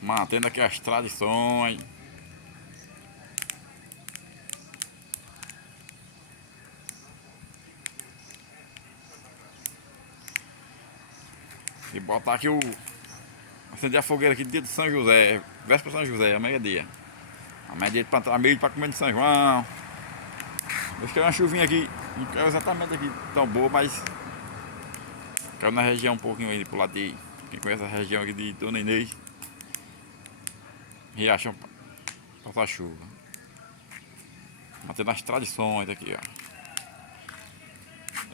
Mantendo aqui as tradições. E botar aqui o... Acender a fogueira aqui dia de São José. Véspera de São José, a meio-dia. A meio-dia para entrar meio para comer de São João. Hoje caiu uma chuvinha aqui. Não caiu exatamente aqui tão boa, mas... Caiu na região um pouquinho aí pro lado de... Quem conhece a região aqui de Dona Inês. Riachão passar chuva. Mantendo as tradições aqui, ó.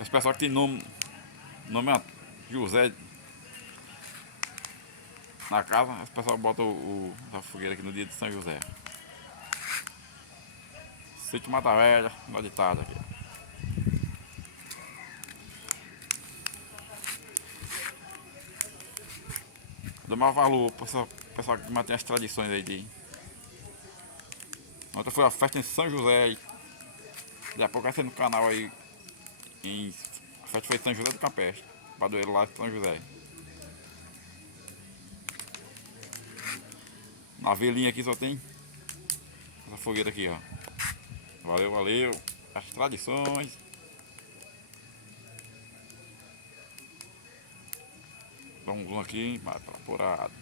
Esse pessoal que tem nome é José na casa, esse pessoal bota a fogueira aqui no dia de São José. Sítio Mata Velha, lá de tarde aqui. Dou maior valor para o pessoal que mantém as tradições aí de... Ontem foi a festa em São José. Daqui a pouco vai ser no canal aí. A festa foi em São José do Campestre. Padroeiro lá de São José. Na velinha aqui só tem essa fogueira aqui, ó. Valeu, valeu. As tradições. Dá um zoom aqui, apurado.